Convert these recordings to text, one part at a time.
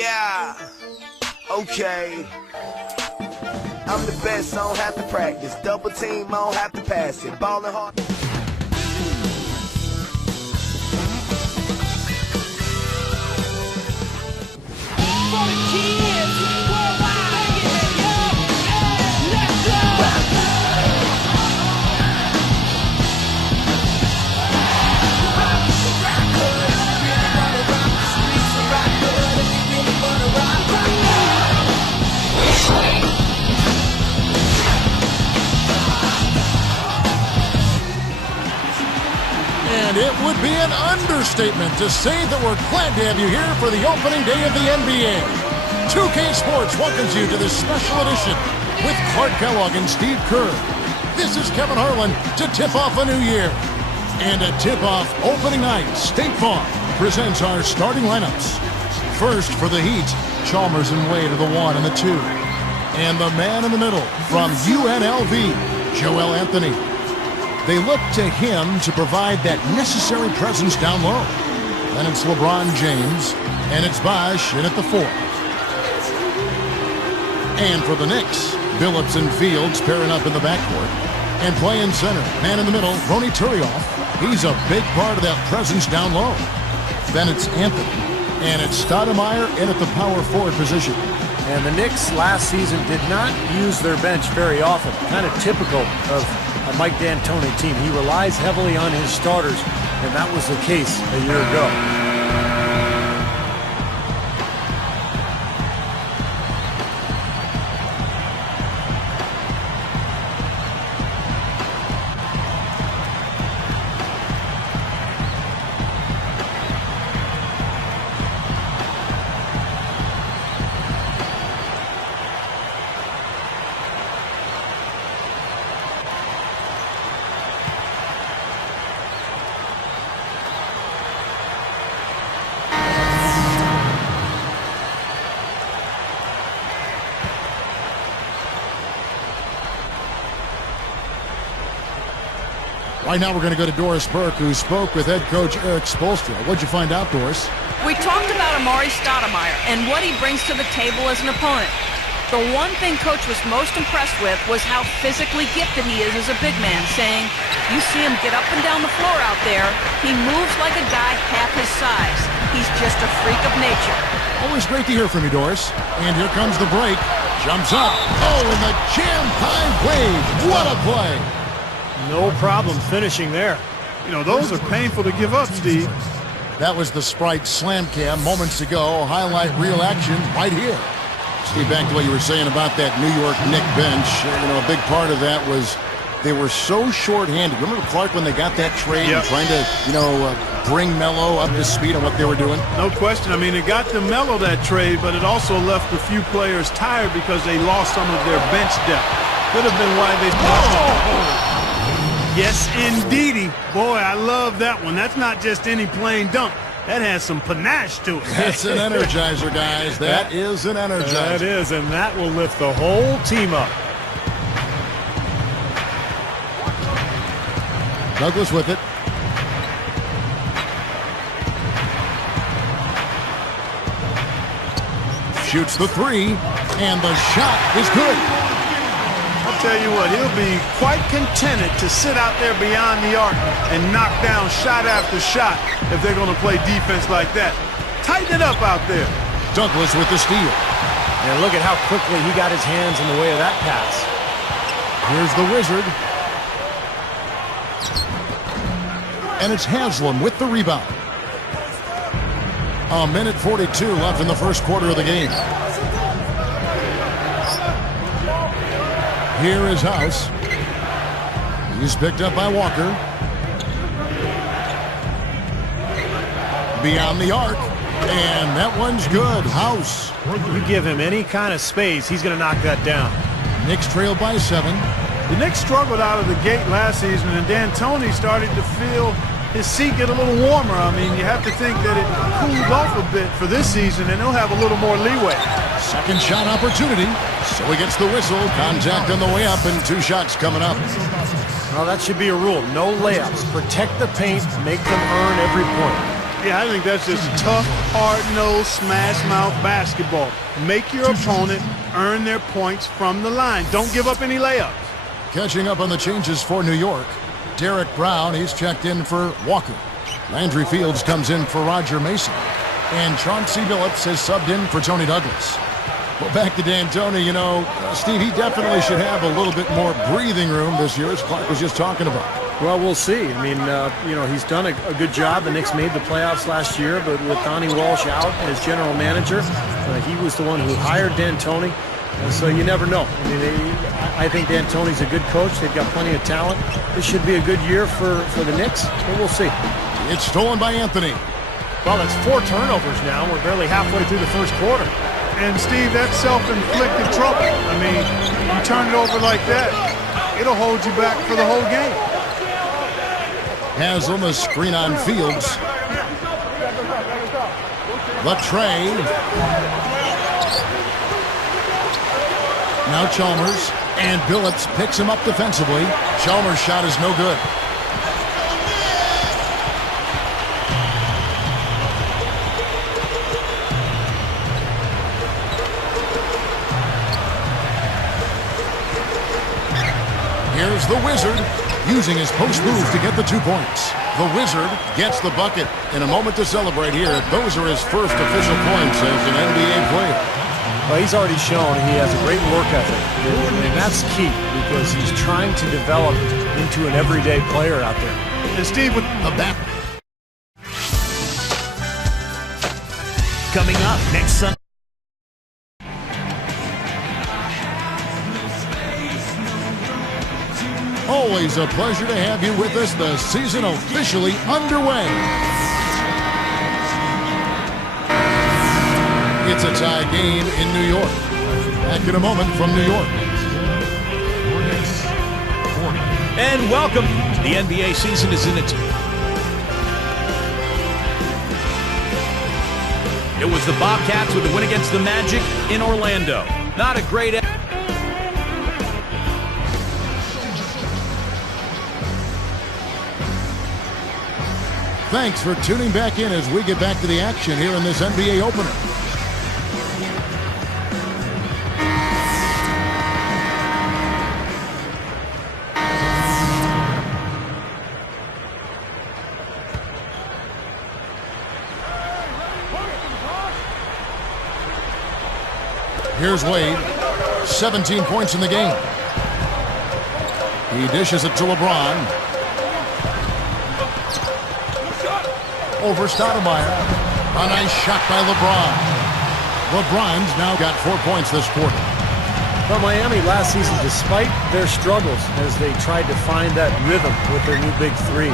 Yeah, okay. I'm the best, I don't have to practice. Double team, I don't have to pass it. Ballin' hard. For the kids, worldwide, yo, let's go. And it would be an understatement to say that we're glad to have you here for the opening day of the NBA. 2K Sports welcomes you to this special edition with Clark Kellogg and Steve Kerr. This is Kevin Harlan to tip off a new year. And at tip-off opening night, State Farm presents our starting lineups. First for the Heat, Chalmers and Wade are the 1 and the 2. And the man in the middle from UNLV, Joel Anthony. They look to him to provide that necessary presence down low. Then it's LeBron James, and it's Bosh in at the 4. And for the Knicks, Billups and Fields pairing up in the backcourt. And playing center, man in the middle, Ronny Turioff. He's a big part of that presence down low. Then it's Anthony, and it's Stoudemire in at the power forward position. And the Knicks last season did not use their bench very often, kind of typical of a Mike D'Antoni team. He relies heavily on his starters, and that was the case a year ago. Right now we're going to go to Doris Burke, who spoke with head coach Eric Spoelstra. What'd you find out, Doris? We talked about Amari Stoudemire and what he brings to the table as an opponent. The one thing Coach was most impressed with was how physically gifted he is as a big man, saying, you see him get up and down the floor out there, he moves like a guy half his size. He's just a freak of nature. Always great to hear from you, Doris. And here comes the break. Jumps up. Oh, and the jam-time wave. What a play. No problem finishing there. You know, those are painful to give up, Steve. That was the Sprite Slam Cam moments ago. Highlight real action right here. Steve, back to what you were saying about that New York Knicks bench. You know, a big part of that was they were so short-handed. Remember Clark when they got that trade and trying to, bring Melo up to speed on what they were doing? No question. I mean, it got to Melo that trade, but it also left a few players tired because they lost some of their bench depth. Could have been why they... Yes, indeedy. Boy, I love that one. That's not just any plain dunk. That has some panache to it. That's an energizer, guys. That is an energizer. That is, and that will lift the whole team up. Douglas with it. Shoots the 3, and the shot is good. I'll tell you what, he'll be quite contented to sit out there beyond the arc and knock down shot after shot if they're going to play defense like that. Tighten it up out there. Douglas with the steal. And look at how quickly he got his hands in the way of that pass. Here's the Wizard. And it's Haslam with the rebound. A minute 42 left in the first quarter of the game. Here is House. He's picked up by Walker. Beyond the arc. And that one's good. House. You give him any kind of space, he's going to knock that down. Knicks trail by 7. The Knicks struggled out of the gate last season, and D'Antoni started to feel his seat get a little warmer. I mean, you have to think that it cooled off a bit for this season, and he'll have a little more leeway. Second shot opportunity. So he gets the whistle. Contact on the way up, and 2 shots coming up. Well, that should be a rule. No layups. Protect the paint. Make them earn every point. Yeah, I think that's just tough, hard-nosed, smash-mouth basketball. Make your opponent earn their points from the line. Don't give up any layups. Catching up on the changes for New York. Derek Brown, he's checked in for Walker. Landry Fields comes in for Roger Mason. And Chauncey Billups has subbed in for Tony Douglas. Well, back to D'Antoni, you know, Steve, he definitely should have a little bit more breathing room this year, as Clark was just talking about. Well, we'll see. I mean, you know, he's done a good job. The Knicks made the playoffs last year, but with Donnie Walsh out as general manager, he was the one who hired D'Antoni. So you never know. I mean, I think D'Antoni's a good coach. They've got plenty of talent. This should be a good year for the Knicks, but we'll see. It's stolen by Anthony. Well, it's 4 turnovers now. We're barely halfway through the first quarter. And, Steve, that's self-inflicted trouble. I mean, you turn it over like that, it'll hold you back for the whole game. Haslam, a screen on Fields. Latre. Now Chalmers. And Billups picks him up defensively. Chalmers' shot is no good. Here's the Wizard, using his post move to get the 2 points. The Wizard gets the bucket. In a moment to celebrate here. Those are his first official points as an NBA player. Well, he's already shown he has a great work ethic. And that's key because he's trying to develop into an everyday player out there. And, Steve, with The back. Coming up next Sunday. Always a pleasure to have you with us. The season officially underway. It's a tie game in New York. Back in a moment from New York. And welcome. The NBA season is in its... It was the Bobcats with the win against the Magic in Orlando. Not a great... Thanks for tuning back in as we get back to the action here in this NBA opener. Here's Wade, 17 points in the game. He dishes it to LeBron. Over Stoudemire. A nice shot by LeBron. LeBron's now got 4 points this quarter. Well, Miami last season, despite their struggles as they tried to find that rhythm with their new big 3,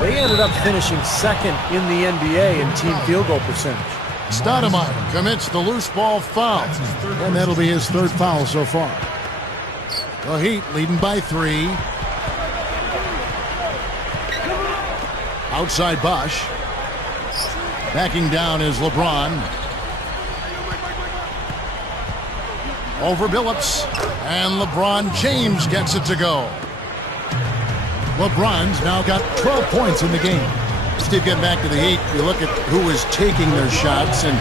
they ended up finishing second in the NBA in team field goal percentage. Stoudemire commits the loose ball foul, and that'll be his 3rd foul so far. The Heat leading by 3. Outside Bosch. Backing down is LeBron. Over Billups. And LeBron James gets it to go. LeBron's now got 12 points in the game. Steve, getting back to the Heat, you look at who is taking their shots, and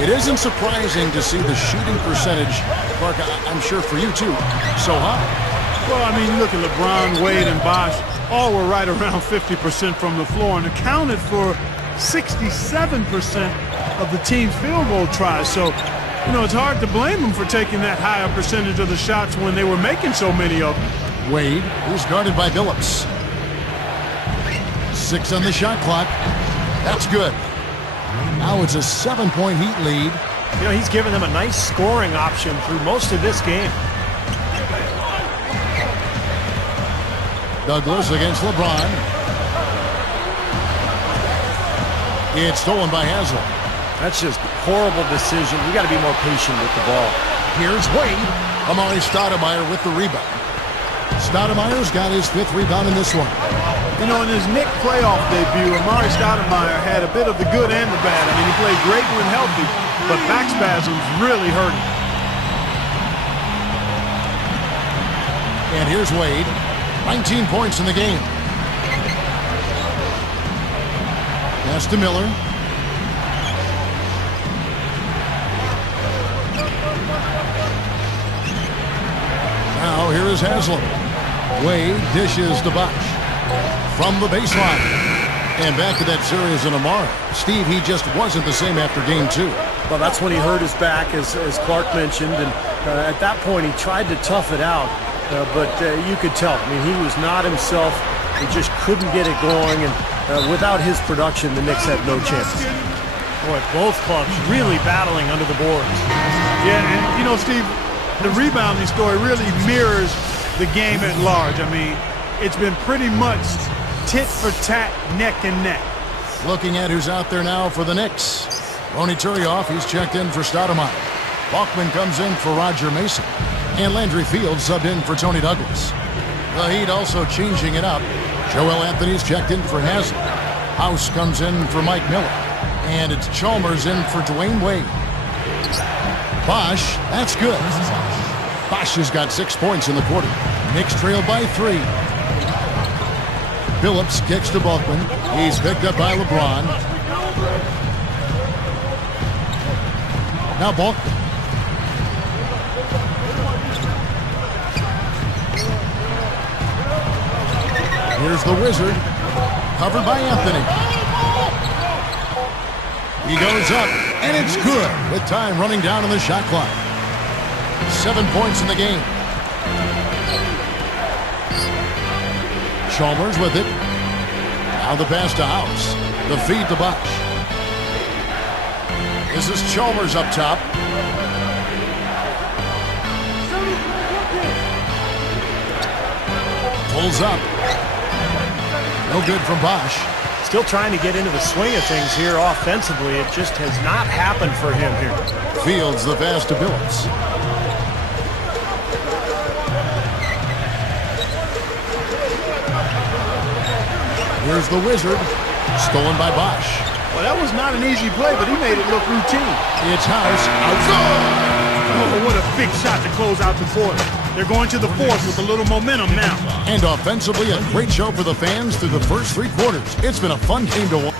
it isn't surprising to see the shooting percentage, Clark, I'm sure for you too, so high. Well, I mean, you look at LeBron, Wade, and Bosch, all were right around 50% from the floor and accounted for 67% of the team's field goal tries. So, you know, it's hard to blame them for taking that higher percentage of the shots when they were making so many of them. Wade, who's guarded by Billups. 6 on the shot clock. That's good. Now it's a 7-point Heat lead. You know, he's given them a nice scoring option through most of this game. Douglas against LeBron. It's stolen by Haslam. That's just a horrible decision. You got to be more patient with the ball. Here's Wade. Amari Stoudemire with the rebound. Stoudemire's got his 5th rebound in this one. You know, in his Knicks playoff debut, Amari Stoudemire had a bit of the good and the bad. I mean, he played great when healthy, but back spasms really hurt him. And here's Wade. 19 points in the game. Pass to Miller. is Haslam. Wade dishes to Bosch. From the baseline. And back to that series in Amari. Steve, he just wasn't the same after game 2. Well, that's when he hurt his back, as Clark mentioned. And at that point, he tried to tough it out. But you could tell. I mean, he was not himself. He just couldn't get it going. And without his production, the Knicks had no chance. Boy, both clubs really battling under the boards. Yeah, and you know, Steve, the rebounding story really mirrors the game at large. I mean, it's been pretty much tit for tat, neck and neck. Looking at who's out there now for the Knicks. Ronny Turioff, he's checked in for Stoudemire. Bachman comes in for Roger Mason. And Landry Fields subbed in for Tony Douglas. The Heat also changing it up. Joel Anthony's checked in for Haslam. House comes in for Mike Miller. And it's Chalmers in for Dwayne Wade. Bosch, that's good. Bosch has got 6 points in the quarter. Knicks trail by 3. Phillips kicks to Bachman. He's picked up by LeBron. Now Bachman. Here's the Wizard. Covered by Anthony. He goes up, and it's good with time running down on the shot clock. 7 points in the game. Chalmers with it. Now the pass to House. The feed to Bosch. This is Chalmers up top. Pulls up. No good from Bosch. Still trying to get into the swing of things here offensively. It just has not happened for him here. Fields the pass to Phillips. Here's the Wizard. Stolen by Bosch. Well, that was not an easy play, but he made it look routine. It's House. Oh, what a big shot to close out the quarter. They're going to the fourth with a little momentum now. And offensively, a great show for the fans through the first 3 quarters. It's been a fun game to watch.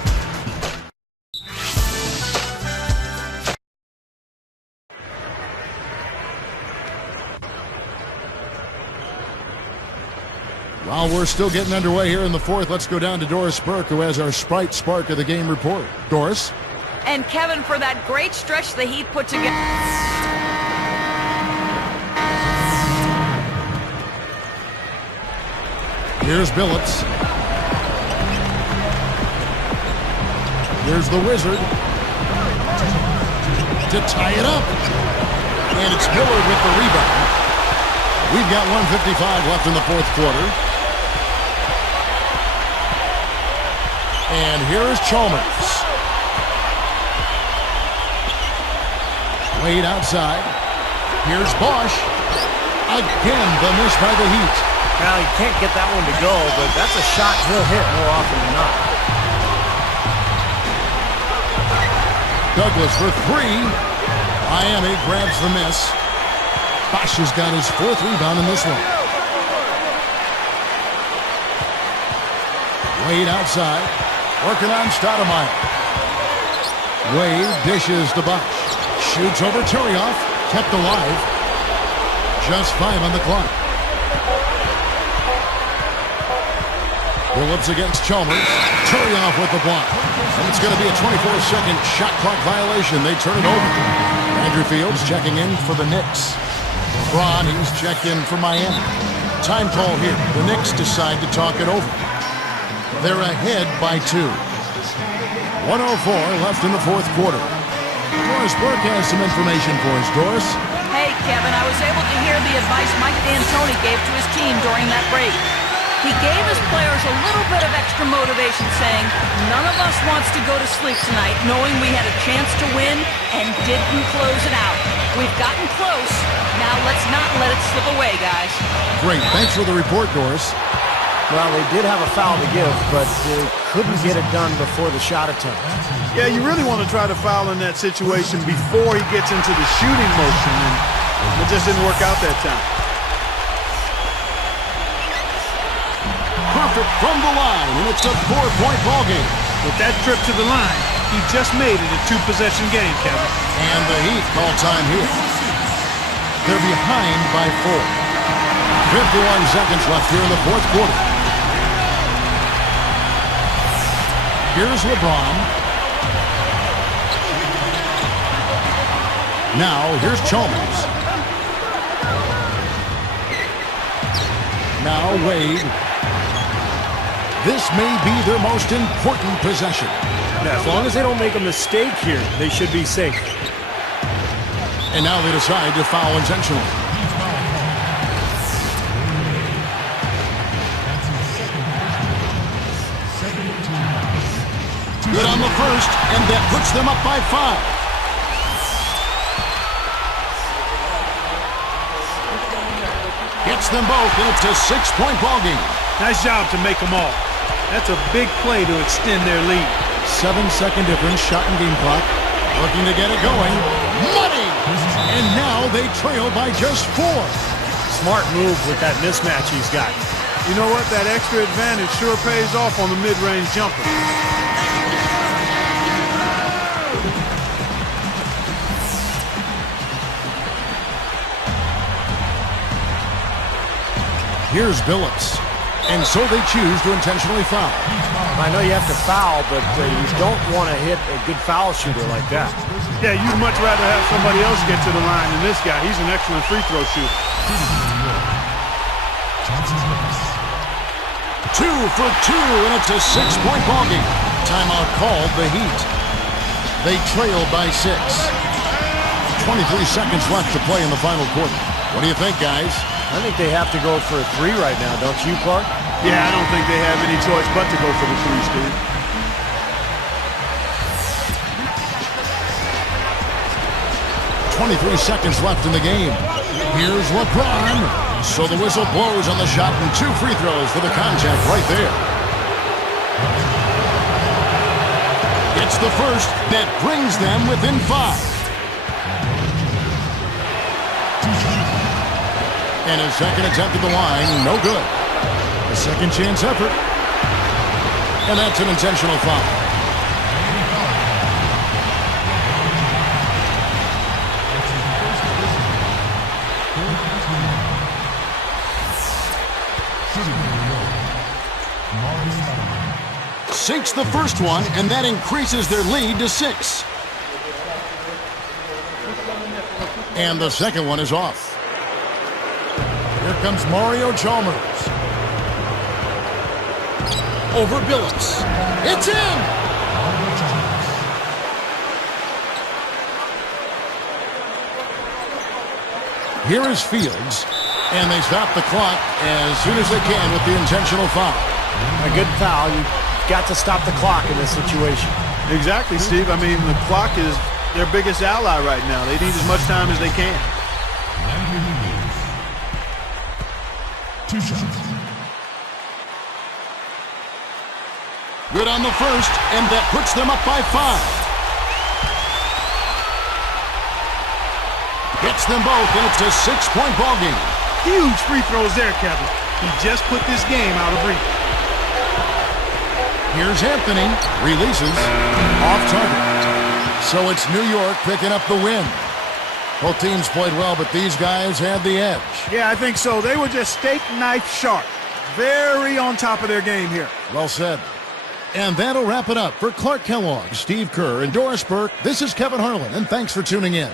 While we're still getting underway here in the 4th, let's go down to Doris Burke, who has our Sprite Spark of the Game report. Doris? And Kevin, for that great stretch the Heat put together. Here's Billups. Here's the Wizard. To tie it up. And it's Miller with the rebound. We've got 1:55 left in the 4th quarter. And here is Chalmers. Wade outside. Here's Bosch. Again, the miss by the Heat. Now, he can't get that one to go, but that's a shot he'll hit more often than not. Douglas for 3. Miami grabs the miss. Bosch has got his 4th rebound in this one. Wade outside. Working on Stoudemire. Wade dishes to Bosch. Shoots over Turioff. Kept alive. Just 5 on the clock. Phillips against Chalmers. Turioff with the block. And it's going to be a 24-second shot clock violation. They turn it over. Andrew Fields checking in for the Knicks. LeBron, he's checked in for Miami. Time call here. The Knicks decide to talk it over. They're ahead by 2. 1:04 left in the 4th quarter. Doris Burke has some information for us. Doris? Hey, Kevin, I was able to hear the advice Mike D'Antoni gave to his team during that break. He gave his players a little bit of extra motivation, saying, none of us wants to go to sleep tonight knowing we had a chance to win and didn't close it out. We've gotten close. Now let's not let it slip away, guys. Great. Thanks for the report, Doris. Well, they did have a foul to give, but they couldn't get it done before the shot attempt. Yeah, you really want to try to foul in that situation before he gets into the shooting motion, and it just didn't work out that time. Perfect from the line, and it's a 4-point ball game. With that trip to the line, he just made it a 2-possession game, Kevin. And the Heat call time here. They're behind by 4. 51 seconds left here in the fourth quarter. Here's LeBron. Now, here's Chalmers. Now, Wade. This may be their most important possession. As long as they don't make a mistake here, they should be safe. And now they decide to foul intentionally. Good on the first, and that puts them up by 5. Hits them both, and it's a 6-point ball game. Nice job to make them all. That's a big play to extend their lead. 7-second difference, shot and game clock. Looking to get it going. Money! And now they trail by just 4. Smart move with that mismatch he's got. You know what? That extra advantage sure pays off on the mid-range jumper. Here's Billups. And so they choose to intentionally foul. I know you have to foul, but you don't want to hit a good foul shooter like that. Yeah, you'd much rather have somebody else get to the line than this guy. He's an excellent free throw shooter. 2 for 2, and it's a 6-point ball game. Timeout called the Heat. They trail by 6. 23 seconds left to play in the final quarter. What do you think, guys? I think they have to go for a 3 right now, don't you, Clark? Yeah, I don't think they have any choice but to go for the 3, Steve. .23 seconds left in the game. Here's LeBron. So the whistle blows on the shot, and 2 free throws for the contact right there. It's the first that brings them within 5. And his second attempt at the line, no good. A second chance effort. And that's an intentional foul. Sinks the first one, and that increases their lead to 6. And the second one is off. Here comes Mario Chalmers. Over Billups. It's in! Here is Fields. And they stop the clock as soon as they can with the intentional foul. A good foul. You've got to stop the clock in this situation. Exactly, Steve. I mean, the clock is their biggest ally right now. They need as much time as they can. 2 shots. Good on the first, and that puts them up by 5. Hits them both, and it's a 6-point ball game. Huge free throws there, Kevin. He just put this game out of reach. Here's Anthony. Releases. Off target. So it's New York picking up the win. Both teams played well, but these guys had the edge. Yeah, I think so. They were just steak knife sharp. Very on top of their game here. Well said. And that'll wrap it up for Clark Kellogg, Steve Kerr, and Doris Burke. This is Kevin Harlan, and thanks for tuning in.